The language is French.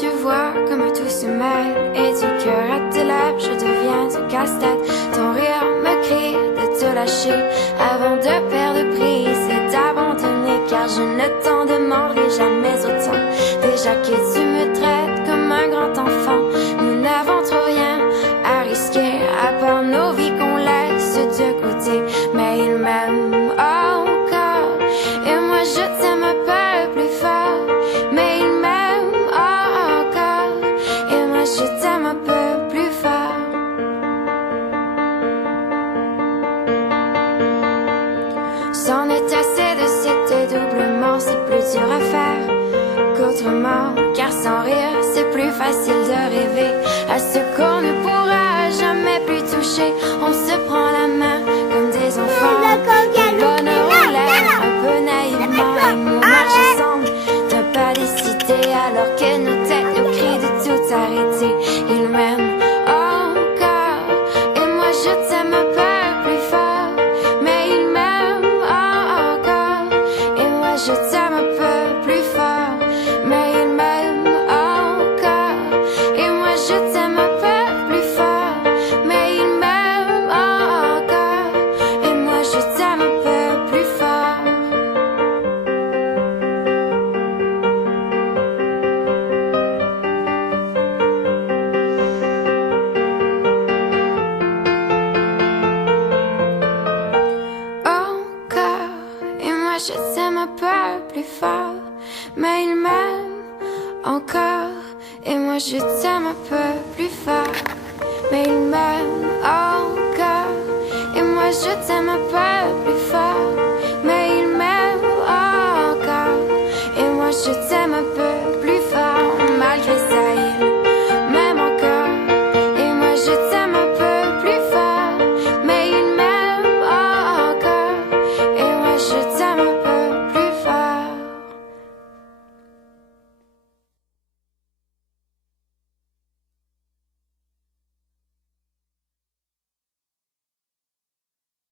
tu vois comme tout se mêle. Et du cœur à tes lèvres, je deviens un casse-tête. Ton rire me crie de te lâcher avant de perdre prise et d'abandonner. Car je ne t'en demanderai jamais autant. Déjà que tu me traites comme un grand enfant, nous n'avons trop rien à risquer à part nos vies qu'on laisse de côté. Mais il m'aime encore et moi je t'aime un peu plus fort. Mais il m'aime encore et moi je t'aime un peu plus fort. C'en est assez de cette doublement, c'est plus dur à faire qu'autrement. Car sans rire, c'est plus facile de rêver à ce qu'on ne pourra jamais plus toucher. On se prend la main comme des enfants, le bonheur aux lèvres, un peu naïvement. Et nous marche ensemble d'un pas décidé, alors que nos têtes nous crient de tout arrêter. Il m'aime encore et moi je t'aime un peu plus fort. Mais il m'aime encore et moi je t'aime un peu plus fort. Mais il m'aime encore et moi je t'aime un peu plus fort. Mais il m'aime encore et moi je t'aime un peu plus fort. Encore et moi je t'aime un peu plus fort. Mais il m'aime encore et moi je t'aime un peu plus fort. Mais il m'aime encore et moi je t'aime un peu